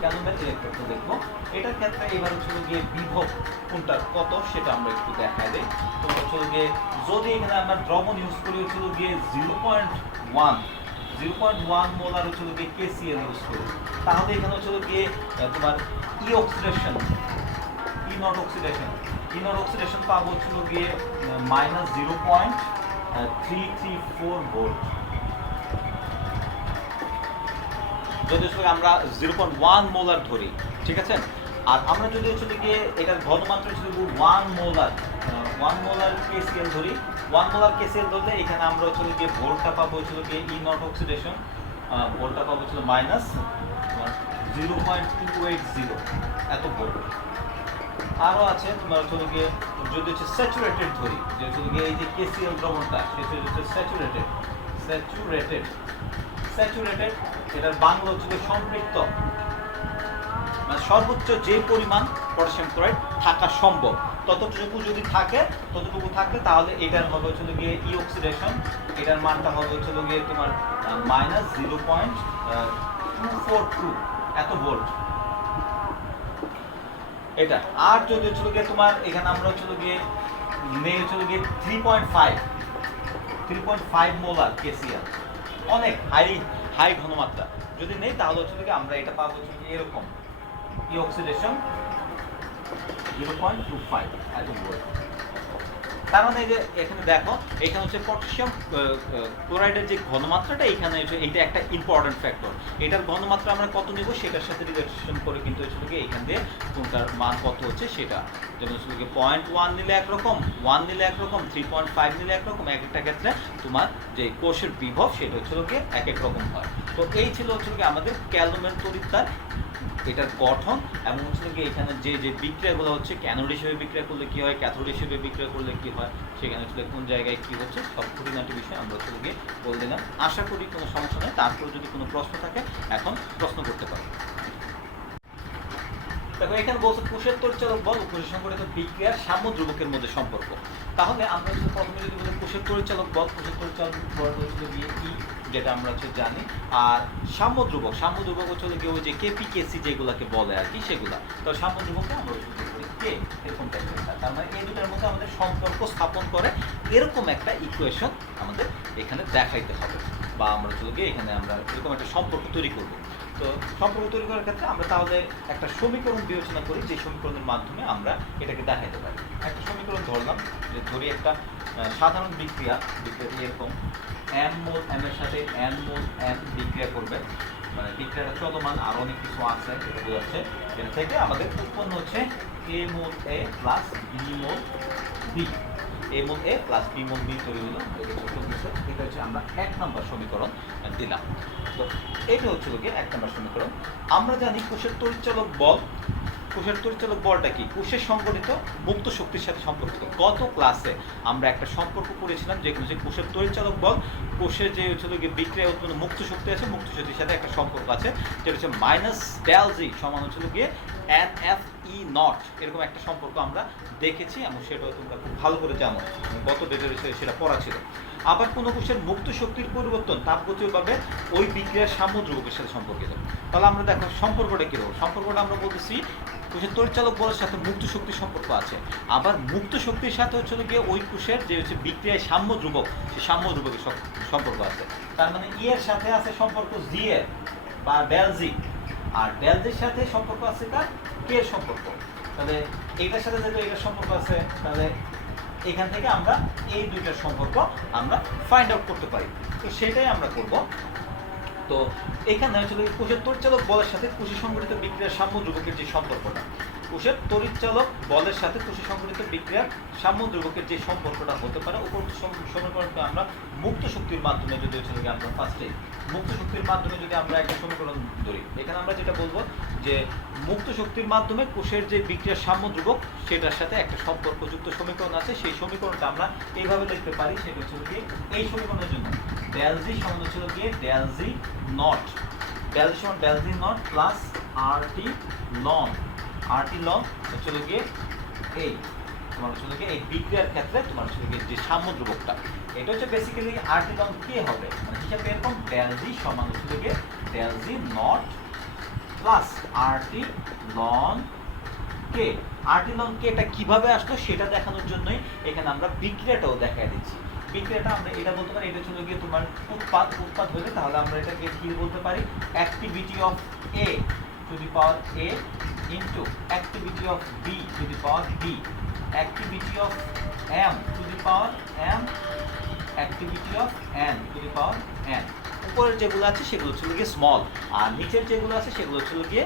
ক্যালোমেল ইলেকট্রনটা দেখবো। এটার ক্ষেত্রে এবার হচ্ছে গিয়ে বিভব কোনটা কত সেটা আমরা একটু দেখাই দেই। তো হচ্ছে গিয়ে যদি এখানে আমরা দ্রবণ ইউজ করি হচ্ছে গিয়ে 0.1 মোলার হচ্ছে গিয়ে KCl ইউজ করি, তাহলে এখানে হচ্ছে গিয়ে তোমার ইনট অক্সিডেশন পাবো হচ্ছে গিয়ে -0.334 ভোল্ট। যদি আমরা 0.1 মোলার ধরি, ঠিক আছে, আর আমরা যদি হচ্ছে গিয়ে এটার ঘনমাত্রা ছিল 1 মোলার KCl ধরি, 1 মোলার KCl ধরলে এখানে আমরা হচ্ছে গিয়ে ভোল্টটা পাবো হচ্ছে গিয়ে ই নট অক্সিডেশন, ভোল্টটা পাবো ছিল মাইনাস 0.280 এত ভোল্ট। আরও আছে তোমার হচ্ছে গিয়ে যদি হচ্ছে স্যাচুরেটেড ধরি, যে হচ্ছে গিয়ে এই যে KCl দ্রবণটা সেটা হচ্ছে স্যাচুরেটেড, এটার বাংলা হচ্ছে সম্পৃক্ত, মানে সর্বোচ্চ যে পরিমাণ পটাশিয়াম ক্লোরাইড থাকা সম্ভব ততটুকু যদি থাকে, তাহলে এটার হবে হচ্ছে গিয়ে ই অক্সিডেশন, এটার মানটা হবে হচ্ছে গিয়ে তোমার মাইনাস 0.242 এত ভোল্ট এটা। আর যদি হচ্ছে গিয়ে তোমার এখানে আমরা হচ্ছে গিয়ে নেই হচ্ছে গিয়ে 3.5 মোলার KCl, অনেক হাই ঘনমাত্রা যদি নেই তাহলে হচ্ছে গিয়ে আমরা এটা পাবো হচ্ছে গিয়ে এরকম ই অক্সিডেশন 0.25 এত ভোল্ট। তার মানে এই যে এখানে দেখো এখানে হচ্ছে পটাশিয়াম ক্লোরাইডের যে ঘনমাত্রাটা এখানে হচ্ছে এইটা একটা ইম্পর্টেন্ট ফ্যাক্টর। এটার ঘনমাত্রা আমরা কত নেব সেটার সাথে রিলেশন করে কিন্তু হচ্ছে কি এখান দিয়ে কোনটার মান কত হচ্ছে সেটা, যেমন হচ্ছে কি 0.1 নিলে একরকম, 1 নিলে একরকম, 3.5 নিলে একরকম, এক একটা ক্ষেত্রে তোমার যে কোষের বিভব সেটা হচ্ছে কি এক এক রকম হয়। তো এই ছিল হচ্ছে কি আমাদের ক্যালমের তড়িৎদ্বার, এটার গঠন এবং হচ্ছে কি এখানে যে বিক্রিয়াগুলো হচ্ছে ক্যানোড হিসেবে বিক্রিয়া করলে কি হয়, ক্যাথোড হিসেবে বিক্রিয়া করলে কি হয়, সেখানে হচ্ছে কোন জায়গায় কি হচ্ছে সব খুঁটিনাটি বিষয় আমরা হচ্ছে গিয়ে বলে দিলাম। আশা করি কোনো সমস্যা নেই। তারপর যদি কোনো প্রশ্ন থাকে এখন প্রশ্ন করতে পারো। দেখো এখানে বলছে কোষের তড়িৎচালক বল ও কোষের সংঘটিত বিক্রিয়ার সাম্য ধ্রুবকের মধ্যে সম্পর্ক। তাহলে আমরা হচ্ছে প্রথমে যদি বলি কোষের তড়িৎচালক বল হচ্ছে গিয়ে ই, যেটা আমরা হচ্ছে জানি। আর সাম্য ধ্রুবক হচ্ছে গিয়ে ওই যে KP/KC যেগুলোকে বলে আর কি সেগুলা। তো সাম্য ধ্রুবককে আমরা কে এরকম টাইপের, তার মানে এই দুটার মধ্যে আমাদের সম্পর্ক স্থাপন করে এরকম একটা ইকুয়েশন আমাদের এখানে দেখাইতে হবে, বা আমরা হচ্ছে গিয়ে এখানে আমরা এরকম একটা সম্পর্ক তৈরি করব। তো সম্পর্ক তৈরি করার ক্ষেত্রে আমরা তাহলে একটা সমীকরণ বিবেচনা করি, যে সমীকরণের মাধ্যমে আমরা এটাকে দেখাইতে পারি। একটা সমীকরণ ধরলাম, যে ধরি একটা সাধারণ বিক্রিয়াটি এরকম m মোল m এর সাথে n মোল n বিক্রিয়া করবে, মানে বিক্রিয়াটা চলমান আর অনেক কিছু আছে এটা বোঝাচ্ছে। এটা থেকে আমাদের উৎপন্ন হচ্ছে a mole a plus b mole b, a mole a plus b mole b তৈরি হলো। এটা হচ্ছে আমরা 1 নম্বর সমীকরণ দিলাম। তো এটা হচ্ছে কি 1 নম্বর সমীকরণ। আমরা জানি কোষের তড়িৎচালক বলটা কি, কোষের সংগঠিত মুক্ত শক্তির সাথে সম্পর্কিত। গত ক্লাসে আমরা একটা সম্পর্ক করেছিলাম যে কোষের তড়িৎচালক বল, কোষের যে হচ্ছে বিক্রিয়া উৎপন্ন মুক্ত শক্তি আছে, মুক্ত শক্তির সাথে একটা সম্পর্ক আছে, যেটা হচ্ছে -del G সমান হচ্ছে গিয়ে NFE নট, এরকম একটা সম্পর্ক আমরা দেখেছি এবং সেটাও তোমরা খুব ভালো করে জানো, গত ডেটের সেটা পড়া ছিল। আবার কোনো কোষের মুক্ত শক্তির পরিবর্তন তাপগতীয়ভাবে ওই বিক্রিয়ার সাম্য ধ্রুবকের সাথে সম্পর্কিত। তাহলে আমরা দেখো সম্পর্কটা কীরকম, সম্পর্কটা আমরা বলতেছি কোষের তড়িৎচালক বলের সাথে মুক্ত শক্তির সম্পর্ক আছে, আবার মুক্ত শক্তির সাথে হচ্ছে গিয়ে ওই কোষের যে হচ্ছে বিক্রিয়ায় সাম্য ধ্রুবক, সেই সাম্য ধ্রুবকের সম্পর্ক আছে। তার মানে ই এর সাথে আছে সম্পর্ক জি এর বা del G, আর del G এর সাথে সম্পর্ক আছে কার, কে এর সম্পর্ক। তাহলে এইটার সাথে যেহেতু এটার সম্পর্ক আছে, তাহলে এখান থেকে আমরা এই দুইটার সম্পর্ক আমরা ফাইন্ড আউট করতে পারি। তো সেটাই আমরা করব। তো এখানে আসলে কোষের তড়িৎচালক বলের সাথে কোষে সংঘটিত বিক্রিয়ার সাম্য ধ্রুবকের যে সম্পর্কটা, কোষের তড়িৎচালক বলের সাথে কোষে সংঘটিত বিক্রিয়ার সাম্য ধ্রুবকের যে সম্পর্কটা হতে পারে, উপরোক্ত সমীকরণকে আমরা মুক্ত শক্তির মাধ্যমে যদি হচ্ছে আমরা ফার্স্টে মুক্ত শক্তির মাধ্যমে যদি আমরা একটা সমীকরণ ধরি, এখানে আমরা যেটা বলবো যে মুক্ত শক্তির মাধ্যমে কোষের যে বিক্রিয়ার সাম্য ধ্রুবক সেটার সাথে একটা সম্পর্কযুক্ত সমীকরণ আছে। সেই সমীকরণটা আমরা এইভাবে লিখতে পারি, সেটা হচ্ছে কি এই সমীকরণের জন্য del G সমান হচ্ছে গিয়ে del G not, del G সমান del G naught plus RT long, RT long হচ্ছে গিয়ে এই তোমার হচ্ছে গিয়ে এই বিক্রিয়ার ক্ষেত্রে তোমার হচ্ছে গিয়ে যে সাম্য ধ্রুবকটা, এটা হচ্ছে বেসিক্যালি RT লং কে হবে, মানে হিসাবে এরকম del G সমান হচ্ছে গিয়ে del G naught plus RT ln K. RT ln K এটা কিভাবে আসলো সেটা দেখানোর জন্যই এখানে আমরা বিক্রিয়াটাও দেখায় দিচ্ছি। বিক্রিয়াটা আমরা এটা বলতে পারি, এটা চলে গিয়ে তোমার উৎপাদ হলে তাহলে আমরা এটাকে কি বলতে পারি, activity of A two the power A into activity of B two the power B, activity of M two the power M, activity of N two the power N। উপরের যেগুলো আছে সেগুলো ছিল গিয়ে স্মল, আর নিচের যেগুলো আছে সেগুলো ছিল গিয়ে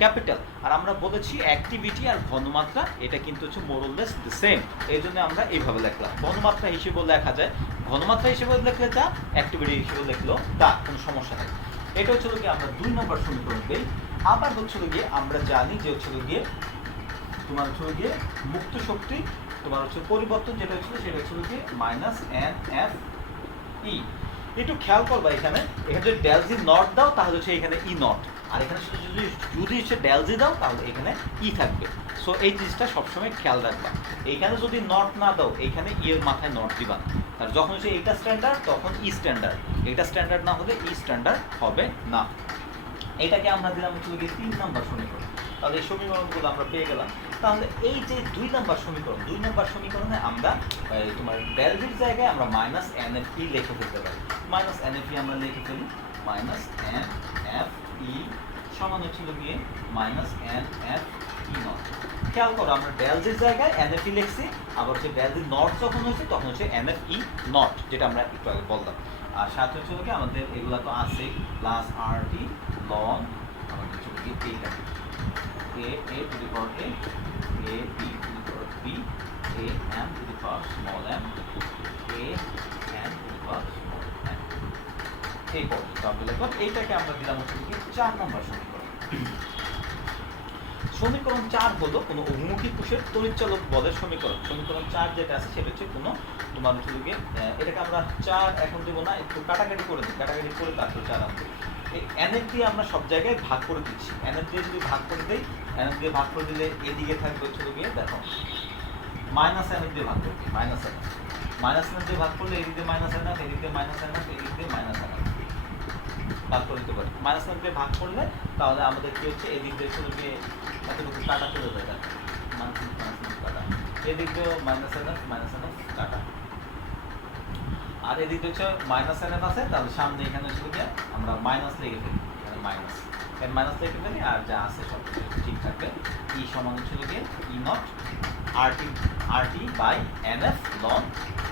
ক্যাপিটাল। আর আমরা বলেছি অ্যাক্টিভিটি আর ঘনমাত্রা এটা কিন্তু হচ্ছে মোরলেস দ্য সেম, এই জন্য আমরা এইভাবে লিখলাম। ঘনমাত্রা হিসেবেও লেখা যায়, ঘনমাত্রা হিসেবে লিখলে যা, অ্যাক্টিভিটি হিসেবে লিখলেও তা, কোনো সমস্যা নেই। এটা হচ্ছিল গিয়ে আমরা 2 নম্বর সমীকরণ দিই। আবার হচ্ছিল গিয়ে আমরা জানি যে হচ্ছিল গিয়ে তোমার হচ্ছিল গিয়ে মুক্ত শক্তি তোমার হচ্ছে পরিবর্তন যেটা হচ্ছিল সেটা হচ্ছিল গিয়ে মাইনাস এন এফ ই। একটু খেয়াল করবা, এখানে যদি ডেল জি নট দাও তাহলে হচ্ছে এখানে ই নট, আর এখানে যদি হচ্ছে ডেল জি দাও তাহলে এখানে ই থাকবে। সো এই জিনিসটা সবসময় খেয়াল রাখবা, এইখানে যদি নট না দাও এইখানে ই এর মাথায় নট দিবা না। আর যখন হচ্ছে এইটা স্ট্যান্ডার্ড তখন ই স্ট্যান্ডার্ড, এটা স্ট্যান্ডার্ড না হলে ই স্ট্যান্ডার্ড হবে না। এটাকে আমরা দিলাম হচ্ছে 3 নম্বর সমীকরণ। তাহলে এই সমীকরণগুলো আমরা পেয়ে গেলাম। তাহলে এই যে 2 নম্বর সমীকরণ, 2 নম্বর সমীকরণে আমরা তোমার ডেল জির জায়গায় আমরা মাইনাস এন এফ ই লিখে ফেলতে পারি। মাইনাস এন এফ ই আমরা লিখে ফেলি, মাইনাস এন এফ ই সমান হচ্ছিল গিয়ে minus N F E not. খেয়াল করো আমরা ডেল জির জায়গায় এন এফ ই লিখছি, আবার হচ্ছে ডেল জি নট যখন হয়েছে তখন হচ্ছে এন এফ ই নট, যেটা আমরা একটু আগে বললাম। আর সাথে হচ্ছে কি আমাদের এগুলো তো আছে প্লাস আর টি লন আমাদের হচ্ছে কি এইটা a a to the power a a b to the power b a m to the power small m a n to the power small m. এই পর্যন্ত আমরা লিখব। এইটাকে আমরা দিলাম হচ্ছে কি 4 নম্বর সমীকরণ। সমীকরণ 4 হলো কোনো অভিমুখী কোষের তড়িৎচালক বলের সমীকরণ। সমীকরণ 4 যেটা আছে সেটা হচ্ছে কোনো তোমার হচ্ছে গিয়ে এটাকে আমরা 4 এখন দেবো না, একটু কাটাকাটি করে দিই, কাটাকাটি করে তারপর 4 আনবো। এই এনএফ দিয়ে আমরা সব জায়গায় ভাগ করে দিচ্ছি, এনএফ দিয়ে যদি ভাগ করে দিই, এনএফ দিয়ে ভাগ করে দিলে এদিকে থাকবে হচ্ছে গিয়ে দেখো মাইনাস এনএফ দিয়ে ভাগ করে দিই, মাইনাস এনএফ, মাইনাস এনএফ দিয়ে ভাগ করলে এদিকে মাইনাস এনএফ, এদিকে মাইনাস এনএফ, এদিকে মাইনাস এনএফ ভাগ করে দিতে পারি। মাইনাস এনএফ দিয়ে ভাগ করলে তাহলে আমাদের কি হচ্ছে এদিক দিয়ে হচ্ছে গিয়ে এতটুকু কাটা চলে যায়, মাইনাস এনএফ কাটা, এদিক দিয়েও মাইনাস এনএফ কাটা, আর এদিক দিয়ে হচ্ছে মাইনাস এনএফ আছে, তাহলে সামনে এখানে হচ্ছে গিয়ে আমরা মাইনাস লিখে ফেলি, এখানে মাইনাস এর মাইনাস লিখে ফেলি, আর যা আছে সব ঠিক থাকবে। ই সমান হচ্ছে গিয়ে E naught R T by nF ln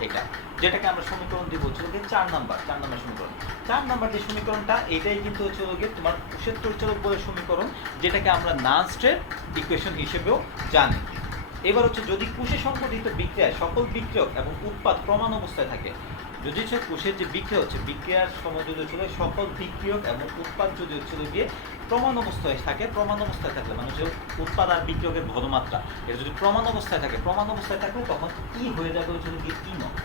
এটা, যেটাকে আমরা সমীকরণ দিব হচ্ছে গিয়ে 4 নাম্বার সমীকরণ। 4 নাম্বার যে সমীকরণটা এটাই কিন্তু হচ্ছে গিয়ে তোমার কোষের তড়িৎচালক বলের সমীকরণ, যেটাকে আমরা নানস্টেড ইকুয়েশন হিসেবেও জানি। এবার হচ্ছে যদি কোষে সংঘটিত বিক্রিয়ায় সকল বিক্রিয়ক এবং উৎপাদ প্রমাণ অবস্থায় থাকে, যদি হচ্ছে কোষের যে বিক্রিয়া হচ্ছে বিক্রিয়ার সময় যদি হচ্ছিল সকল বিক্রিয়ক এবং উৎপাদ যদি হচ্ছিল গিয়ে প্রমাণ অবস্থায় থাকে, প্রমাণ অবস্থায় থাকলে মানে হচ্ছে উৎপাদ আর বিক্রিয়কের ঘনমাত্রা এটা যদি প্রমাণ অবস্থায় থাকে, প্রমাণ অবস্থায় থাকলে তখন ই হয়ে যাবে হচ্ছিল গিয়ে ই নট।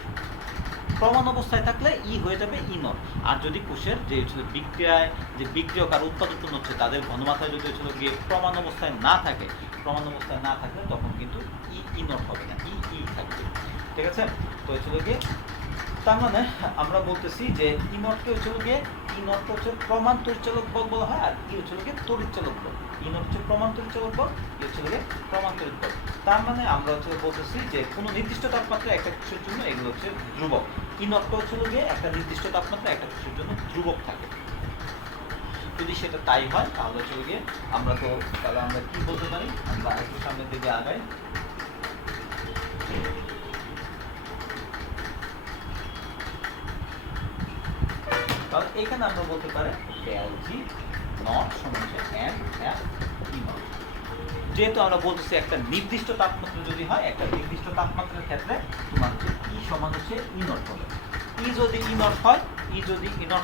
প্রমাণ অবস্থায় থাকলে ই হয়ে যাবে ই নট। আর যদি কোষের যে হচ্ছিল বিক্রিয়ায় যে বিক্রিয়ক আর উৎপাদ উৎপন্ন হচ্ছে তাদের ঘনমাত্রা যদি হচ্ছিল গিয়ে প্রমাণ অবস্থায় না থাকে, প্রমাণ অবস্থায় না থাকলে তখন কিন্তু ই নট হবে না, ই থাকবে। ঠিক আছে? তো হচ্ছিল গিয়ে তার মানে আমরা বলতেছি যে ই নটকে হচ্ছে গিয়ে ই নটকে হচ্ছে প্রমাণ তড়িৎচালক বল বলা হয়, আর ই হচ্ছে গিয়ে তড়িৎচালক বল। ই নট হচ্ছে প্রমাণ তড়িৎচালক বল, ই হচ্ছে গিয়ে প্রমাণ তড়িৎ বল। তার মানে আমরা হচ্ছে বলতেছি যে কোনো নির্দিষ্ট তাপমাত্রা একটা কোষের জন্য এগুলো হচ্ছে ধ্রুবক। ই নটটা হচ্ছে গিয়ে একটা নির্দিষ্ট তাপমাত্রা একটা কোষের জন্য ধ্রুবক থাকে। যদি সেটা তাই হয় তাহলে হচ্ছে গিয়ে আমরা তো তাহলে আমরা কি বলতে পারি, আমরা একটু সামনের দিকে আগাই। তাহলে এখানে আমরা বলতে পারি ডেল জি নট সমান হচ্ছে এন এফ ই নট। যেহেতু আমরা বলতেছি একটা নির্দিষ্ট তাপমাত্রা যদি হয়, একটা নির্দিষ্ট তাপমাত্রার ক্ষেত্রে তোমার হচ্ছে ই সমান হচ্ছে ই নট হবে। ই যদি ই নট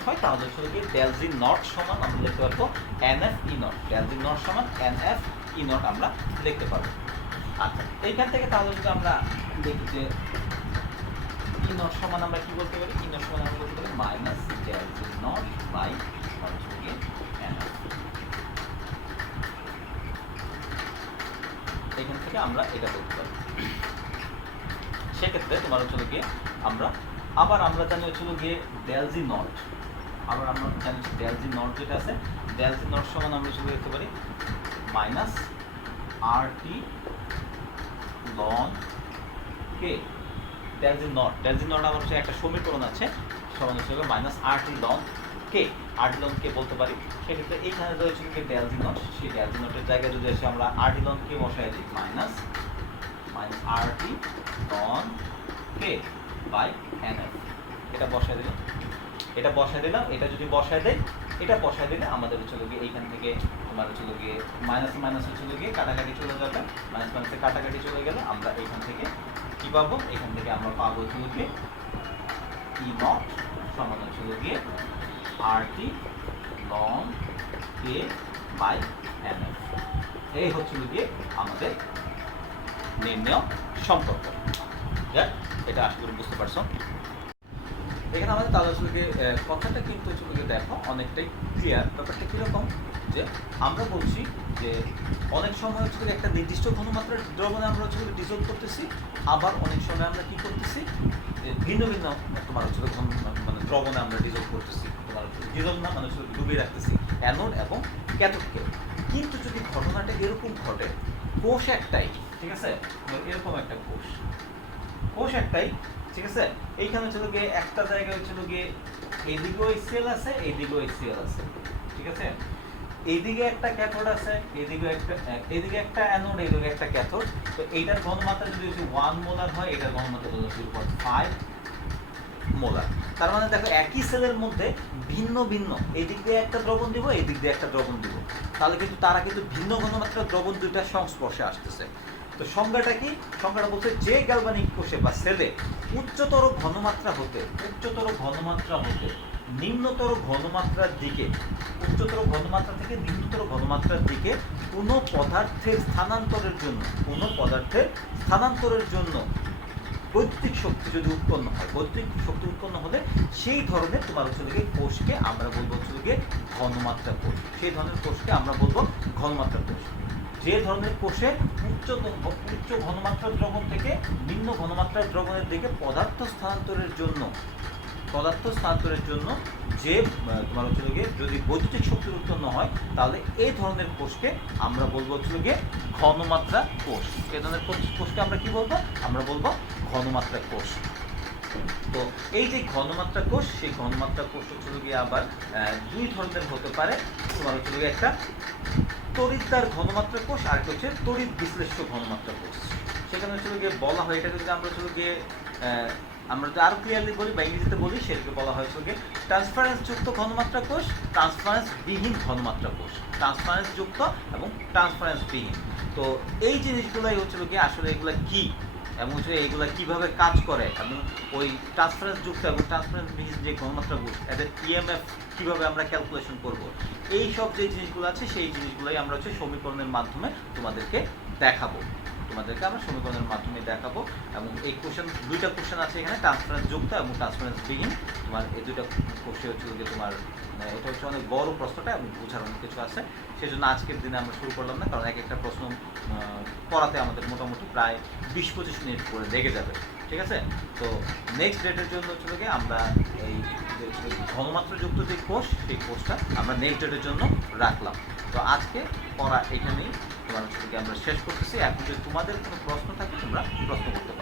হয়, তাহলে হচ্ছে কি ডেল জি নট সমান আমরা লিখতে পারবো N F E naught, del G naught সমান এন এফ ই নট আমরা লিখতে পারবো। আচ্ছা, এইখান থেকে তাহলে যদি আমরা দেখি যে ই নট সমান আমরা কি বলতে পারি, ই নট সমান আমরা বলতে পারি minus del G naught by হচ্ছে কি এন এফ। এখান থেকে আমরা এটা বলতে পারি। সেক্ষেত্রে তোমার হচ্ছে গিয়ে আমরা জানি হচ্ছে গিয়ে ডেল জি নট, আবার আমরা জানি ডেল জি নট যেটা আছে, ডেল জি নট সমান আমরা শুধু লিখতে পারি minus R T ln K. Del G naught আমার হচ্ছে একটা সমীকরণ আছে সমান হচ্ছে minus R T ln K, R T ln K বলতে পারি। সেক্ষেত্রে এইখানে রয়েছে কি ডেল জি নট, সেই ডেল জি নটের জায়গায় যদি এসে আমরা আর টি লন কে বসাই দিই minus R T ln K by N F, এটা বসাই দিলাম। এটা বসায় দিলাম, এটা যদি বসায় দেয়, এটা বসায় দিলে আমাদের হচ্ছে গিয়ে এইখান থেকে তোমার হচ্ছে গিয়ে মাইনাস মাইনাস হচ্ছে গিয়ে কাটাকাটি চলে যাবে, মাইনাস মাইনাসে কাটাকাটি চলে গেলে আমরা এইখান থেকে কি পাবো, এখান থেকে আমরা পাবো হচ্ছে গিয়ে ই নট সমান হচ্ছে গিয়ে RT ln K by NF। এই হচ্ছে গিয়ে আমাদের নির্ণয় সম্পর্ক। এটা আশা করি বুঝতে পারছো। এখানে আমাদের তাহলে আসলে কথাটা কিন্তু হচ্ছে দেখো অনেকটাই ক্লিয়ার। ব্যাপারটা কীরকম, যে আমরা বলছি যে অনেক সময় হচ্ছে একটা নির্দিষ্ট ঘনমাত্রার দ্রবণে আমরা হচ্ছে ডিজলভ করতেছি, আবার অনেক সময় আমরা কি করতেছি, যে ভিন্ন ভিন্ন তোমার হচ্ছে মানে দ্রবণে আমরা ডিজলভ করতেছি, তোমার ডিজলভ না মানে হচ্ছে ডুবিয়ে রাখতেছি অ্যানোড এবং ক্যাথোডকে। কিন্তু যদি ঘটনাটা এরকম ঘটে, কোষ একটাই, ঠিক আছে, এরকম একটা কোষ একটাই, ঠিক আছে, এইখানে হচ্ছে গিয়ে একটা জায়গায় হচ্ছে গিয়ে এইদিকেও HCl আছে, এইদিকেও HCl আছে, ঠিক আছে, এইদিকে একটা ক্যাথোড আছে, এইদিকে একটা অ্যানোড, এইদিকে একটা ক্যাথোড। তো এইটার ঘনমাত্রা যদি হচ্ছে 1 মোলার হয়, এটার ঘনমাত্রা হলো 0.5 মোলার। তার মানে দেখো একই সেলের মধ্যে ভিন্ন ভিন্ন, এই দিক দিয়ে একটা দ্রবণ দিব, এই দিক দিয়ে একটা দ্রবণ দিব, তাহলে কিন্তু তারা কিন্তু ভিন্ন ঘনমাত্রার দ্রবণ দুইটার সংস্পর্শে আসতেছে। তো সংজ্ঞাটা কি? সংজ্ঞাটা বলছে যে গ্যালভানিক কোষে বা সেলে উচ্চতর ঘনমাত্রা হতে নিম্নতর ঘনমাত্রার দিকে, উচ্চতর ঘনমাত্রা থেকে নিম্নতর ঘনমাত্রার দিকে কোনো পদার্থের স্থানান্তরের জন্য বৈদ্যুতিক শক্তি যদি উৎপন্ন হয়, বৈদ্যুতিক শক্তি উৎপন্ন হলে সেই ধরনের তোমার হচ্ছে কোষকে আমরা বলবো হচ্ছে ঘনমাত্রা কোষ। সেই ধরনের কোষকে আমরা বলবো ঘনমাত্রা কোষ। যে ধরনের কোষে উচ্চ ঘনমাত্রার দ্রবণ থেকে নিম্ন ঘনমাত্রার দ্রবণের দিকে পদার্থ স্থানান্তরের জন্য যে তোমার হচ্ছে যদি বৈদ্যুতিক শক্তি উৎপন্ন হয়, তাহলে এই ধরনের কোষকে আমরা বলবো হচ্ছে ঘনমাত্রা কোষ। এই ধরনের কোষকে আমরা কি বলবো? আমরা বলবো ঘনমাত্রা কোষ। তো এই যে ঘনমাত্রা কোষ, সেই ঘনমাত্রা কোষ হচ্ছে আবার দুই ধরনের হতে পারে। তোমার হচ্ছে একটা তড়িৎদ্বার ঘনমাত্রা কোষ, আর হচ্ছে তড়িৎ বিশ্লেষ্য ঘনমাত্রা কোষ। সেখানে হচ্ছে বলা হয়, এটাকে যদি আমরা হচ্ছে আমরা যদি আরো ক্লিয়ারলি বলি বা ইংরেজিতে বলি, সেটাকে বলা হয় হচ্ছে ট্রান্সফারেন্স যুক্ত ঘনমাত্রা কোষ, ট্রান্সফারেন্স বিহীন ঘনমাত্রা কোষ। ট্রান্সফারেন্স যুক্ত এবং ট্রান্সফারেন্স বিহীন। তো এই জিনিসগুলাই হচ্ছে আসলে এগুলা কি এবং হচ্ছে এইগুলা কিভাবে কাজ করে, এবং ওই ট্রান্সফারেন্স যুক্ত এবং ট্রান্সফারেন্স বিহীন যে ঘনমাত্রা কোষ, এদের EMF কিভাবে আমরা ক্যালকুলেশন করব, এই সব যে জিনিসগুলো আছে সেই জিনিসগুলোই আমরা হচ্ছে সমীকরণের মাধ্যমে তোমাদেরকে দেখাবো। আমরা সমীকরণের মাধ্যমে দেখাবো। এবং এই দুইটা কোশ্চেন আছে এখানে, ট্রান্সফারেন্স যুক্ত এবং ট্রান্সফারেন্স বিহীন। তোমার এই দুইটা কোশ্চেন হচ্ছে তোমার এটা হচ্ছে অনেক বড় প্রশ্নটা এবং বোঝার অনেক কিছু আছে, সেই জন্য আজকের দিনে আমরা শুরু করলাম না, কারণ এক একটা প্রশ্ন পড়াতে আমাদের মোটামুটি প্রায় 20-25 মিনিট করে লেগে যাবে, ঠিক আছে। তো নেক্সট ডেটের জন্য হচ্ছে আমরা এই ঘনমাত্রাযুক্ত যে কোষ, সেই কোষটা আমরা নেক্সট ডেটের জন্য রাখলাম। তো আজকে পড়া এখানেই তোমার হচ্ছে আমরা শেষ করতেছি। এখন যদি তোমাদের কোনো প্রশ্ন থাকে তোমরা প্রশ্ন করতে